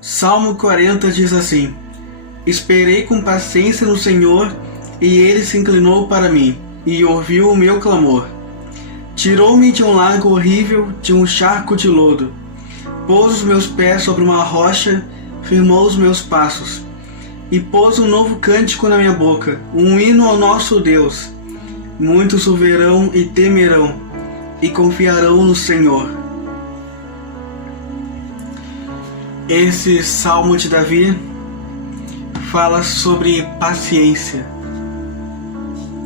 Salmo 40 diz assim: Esperei com paciência no Senhor, e Ele se inclinou para mim, e ouviu o meu clamor. Tirou-me de um lago horrível, de um charco de lodo. Pôs os meus pés sobre uma rocha, firmou os meus passos. E pôs um novo cântico na minha boca, um hino ao nosso Deus. Muitos o verão e temerão, e confiarão no Senhor. Esse Salmo de Davi fala sobre paciência.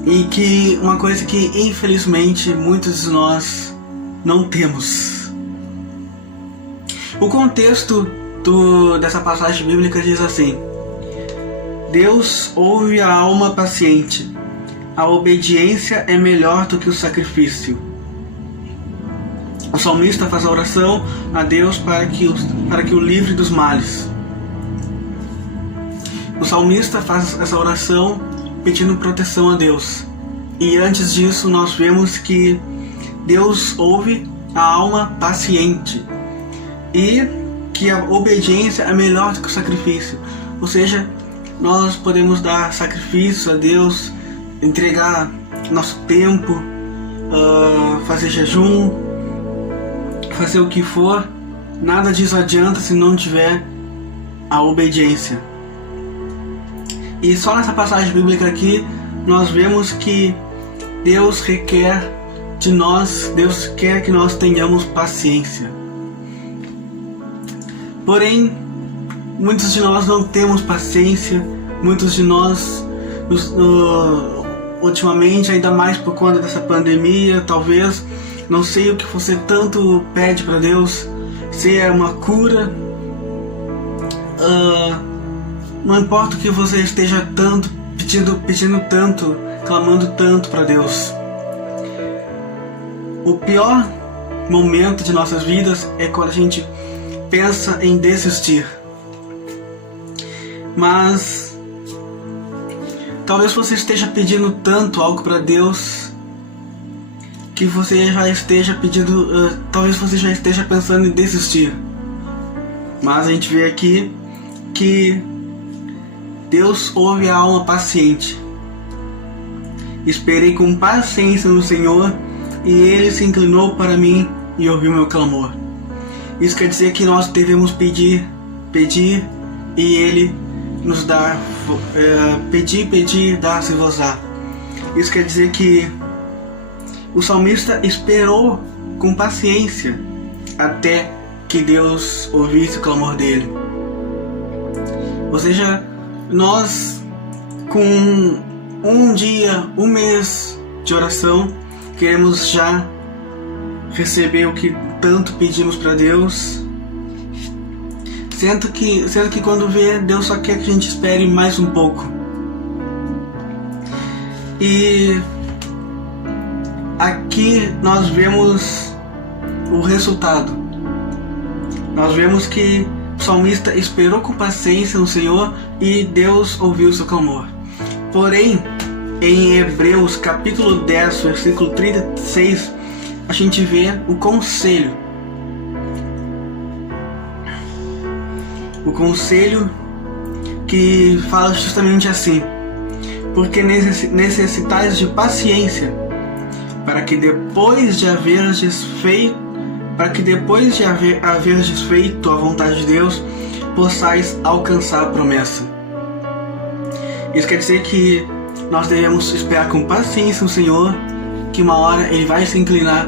E que uma coisa que infelizmente muitos de nós não temos. O contexto dessa passagem bíblica diz assim: Deus ouve a alma paciente. A obediência é melhor do que o sacrifício. O salmista faz a oração a Deus para que o livre dos males. O salmista faz essa oração pedindo proteção a Deus. E antes disso nós vemos que Deus ouve a alma paciente. E que a obediência é melhor do que o sacrifício. Ou seja, nós podemos dar sacrifício a Deus, entregar nosso tempo, fazer jejum, fazer o que for. Nada disso adianta se não tiver a obediência. E só nessa passagem bíblica aqui nós vemos que Deus requer de nós, Deus quer que nós tenhamos paciência. Porém, muitos de nós não temos paciência, muitos de nós, ultimamente, ainda mais por conta dessa pandemia, talvez, não sei o que você tanto pede para Deus, se é uma cura, não importa o que você esteja tanto pedindo tanto, clamando tanto para Deus. O pior momento de nossas vidas é quando a gente pensa em desistir. Mas talvez você esteja pedindo tanto algo para Deus que você já esteja pedindo, talvez você já esteja pensando em desistir. Mas a gente vê aqui que Deus ouve a alma paciente. Esperei com paciência no Senhor, e Ele se inclinou para mim e ouviu meu clamor. Isso quer dizer que nós devemos pedir, e Ele nos dá. Pedir, dar-se-vos-á. Isso quer dizer que o salmista esperou com paciência até que Deus ouvisse o clamor dele. Ou seja, nós, com um dia, um mês de oração, queremos já receber o que tanto pedimos para Deus, sendo que quando vê, Deus só quer que a gente espere mais um pouco. E aqui nós vemos o resultado. Nós vemos que o salmista esperou com paciência no Senhor e Deus ouviu o seu clamor. Porém, em Hebreus capítulo 10, versículo 36, a gente vê o conselho. O conselho que fala justamente assim: porque necessitais de paciência, para que depois de haverdes feito a vontade de Deus, possais alcançar a promessa. Isso quer dizer que nós devemos esperar com paciência no Senhor, que uma hora Ele vai se inclinar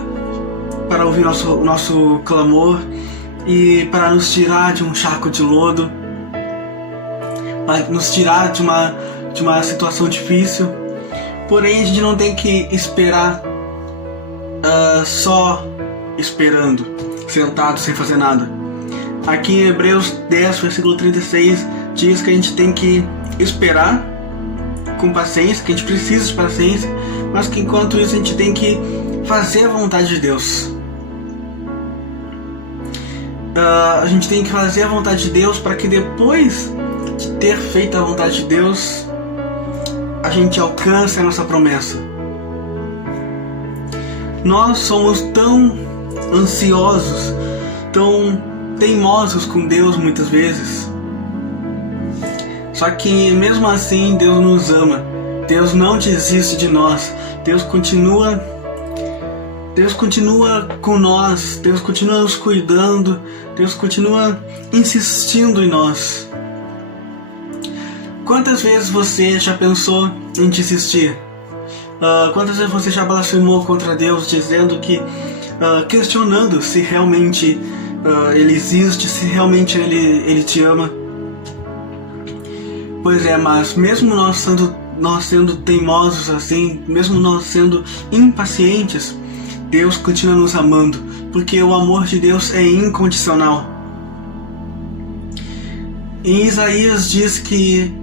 para ouvir nosso clamor e para nos tirar de um charco de lodo, para nos tirar de uma situação difícil. Porém, a gente não tem que esperar só esperando, sentado sem fazer nada. Aqui em Hebreus 10, versículo 36, diz que a gente tem que esperar com paciência, que a gente precisa de paciência, mas que enquanto isso a gente tem que fazer a vontade de Deus. A gente tem que fazer a vontade de Deus para que depois de ter feito a vontade de Deus, a gente alcance a nossa promessa. Nós somos tão ansiosos, tão teimosos com Deus muitas vezes. Só que mesmo assim Deus nos ama. Deus não desiste de nós. Deus continua com nós. Deus continua nos cuidando. Deus continua insistindo em nós. Quantas vezes você já pensou em desistir? Quantas vezes você já blasfemou contra Deus, dizendo que, questionando se realmente Ele existe, se realmente Ele te ama? Pois é, mas mesmo nós sendo teimosos assim, mesmo nós sendo impacientes, Deus continua nos amando, porque o amor de Deus é incondicional. Em Isaías diz que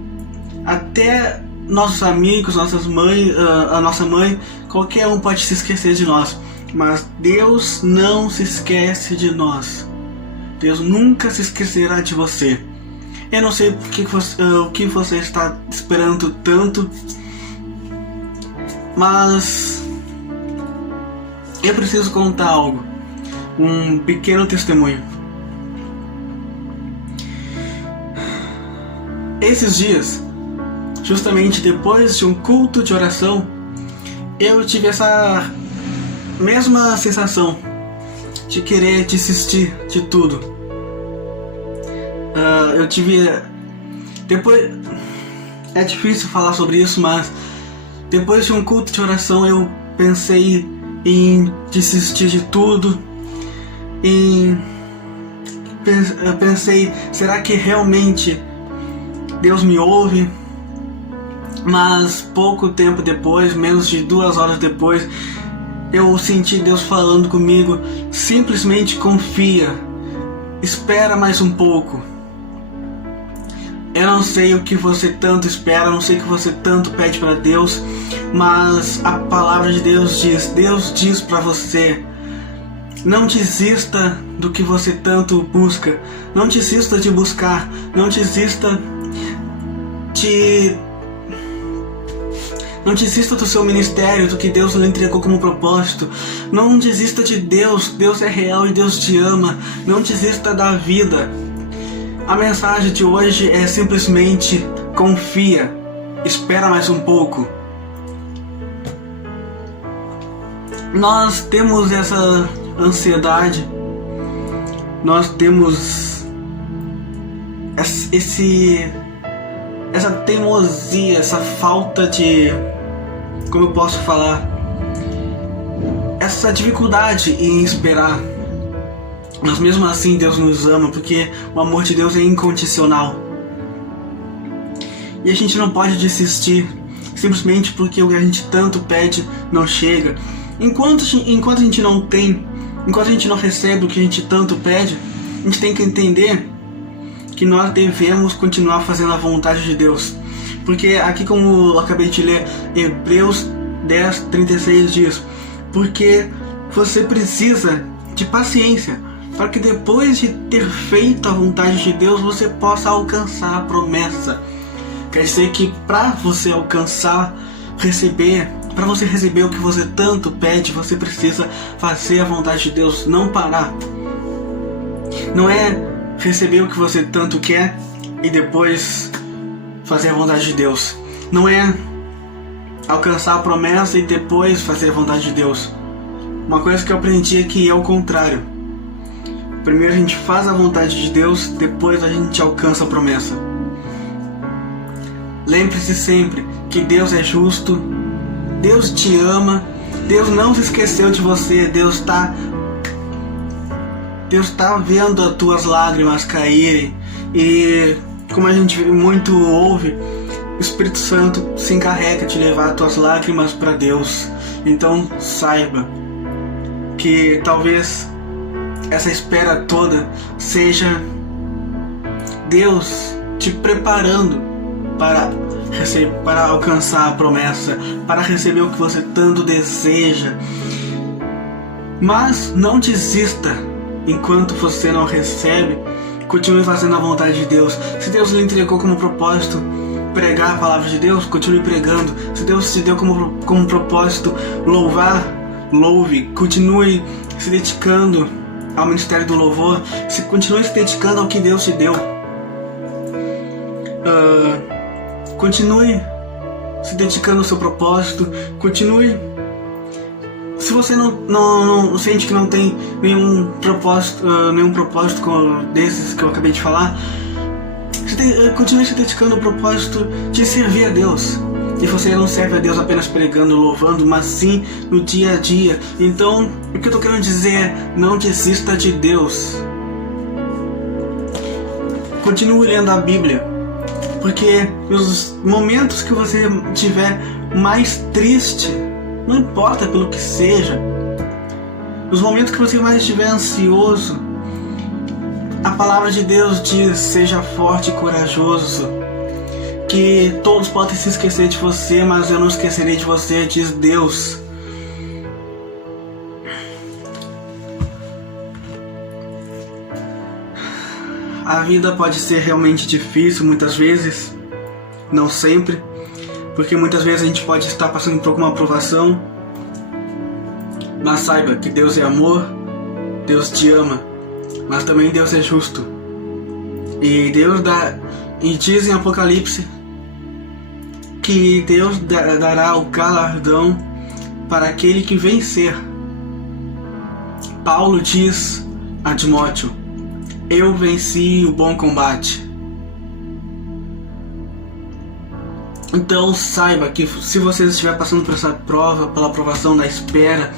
até nossos amigos, nossas mães, a nossa mãe, qualquer um pode se esquecer de nós, mas Deus não se esquece de nós. Deus nunca se esquecerá de você. Eu não sei o que você está esperando tanto, mas eu preciso contar algo, um pequeno testemunho. Esses dias, justamente depois de um culto de oração, eu tive essa mesma sensação de querer desistir de tudo. Eu tive... Depois... É difícil falar sobre isso, mas depois de um culto de oração eu pensei em desistir de tudo. Eu pensei, será que realmente Deus me ouve? Mas pouco tempo depois, menos de 2 horas depois, eu senti Deus falando comigo: simplesmente confia, espera mais um pouco. Eu não sei o que você tanto espera, não sei o que você tanto pede para Deus, mas a palavra de Deus diz para você: não desista do que você tanto busca, não desista de buscar, não desista do seu ministério, do que Deus lhe entregou como propósito. Não desista de Deus. Deus é real e Deus te ama. Não desista da vida. A mensagem de hoje é simplesmente: confia, espera mais um pouco. Nós temos essa ansiedade, nós temos essa teimosia, essa falta de... como eu posso falar? Essa dificuldade em esperar. Mas mesmo assim Deus nos ama, porque o amor de Deus é incondicional. E a gente não pode desistir simplesmente porque o que a gente tanto pede não chega. Enquanto a gente não tem, enquanto a gente não recebe o que a gente tanto pede, a gente tem que entender que nós devemos continuar fazendo a vontade de Deus. Porque aqui, como eu acabei de ler, Hebreus 10:36 diz: porque você precisa de paciência, para que depois de ter feito a vontade de Deus, você possa alcançar a promessa. Quer dizer que para você alcançar, para você receber o que você tanto pede, você precisa fazer a vontade de Deus, não parar. Não é receber o que você tanto quer e depois fazer a vontade de Deus. Não é alcançar a promessa e depois fazer a vontade de Deus. Uma coisa que eu aprendi é que é o contrário. Primeiro a gente faz a vontade de Deus, depois a gente alcança a promessa. Lembre-se sempre que Deus é justo, Deus te ama, Deus não se esqueceu de você, Deus está vendo as tuas lágrimas caírem. E como a gente muito ouve, o Espírito Santo se encarrega de levar as tuas lágrimas para Deus. Então saiba que talvez essa espera toda seja Deus te preparando para alcançar a promessa, para receber o que você tanto deseja. Mas não desista enquanto você não recebe. Continue fazendo a vontade de Deus. Se Deus lhe entregou como propósito pregar a palavra de Deus, continue pregando. Se Deus te deu como propósito louvar, louve. Continue se dedicando ao ministério do louvor, continue se dedicando ao que Deus te deu. Continue se dedicando ao seu propósito. Continue. Se você não sente que não tem nenhum propósito desses que eu acabei de falar, continue se dedicando ao propósito de servir a Deus. E você não serve a Deus apenas pregando, louvando, mas sim no dia a dia. Então, o que eu estou querendo dizer é: não desista de Deus. Continue lendo a Bíblia, porque nos momentos que você estiver mais triste, não importa pelo que seja, nos momentos que você mais estiver ansioso, a palavra de Deus diz: seja forte e corajoso, que todos podem se esquecer de você, mas eu não esquecerei de você, diz Deus. A vida pode ser realmente difícil muitas vezes, não sempre, porque muitas vezes a gente pode estar passando por alguma provação, mas saiba que Deus é amor, Deus te ama, mas também Deus é justo. E diz em Apocalipse que Deus dará o galardão para aquele que vencer. Paulo diz a Timóteo: eu venci o bom combate. Então saiba que se você estiver passando por essa prova, pela provação da espera,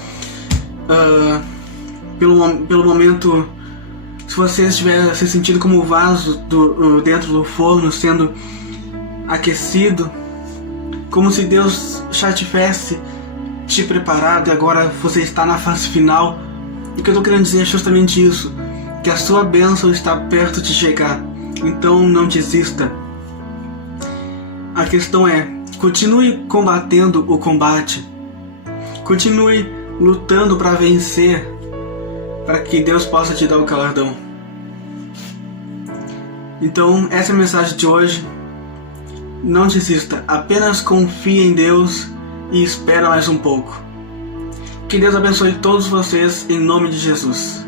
pelo momento, se você estiver se sentindo como o vaso dentro do forno sendo aquecido, como se Deus já tivesse te preparado e agora você está na fase final, o que eu estou querendo dizer é justamente isso, que a sua bênção está perto de chegar. Então não desista. A questão é: continue combatendo o combate, continue lutando para vencer, para que Deus possa te dar o galardão. Então essa é a mensagem de hoje. Não desista, apenas confie em Deus e espera mais um pouco. Que Deus abençoe todos vocês em nome de Jesus.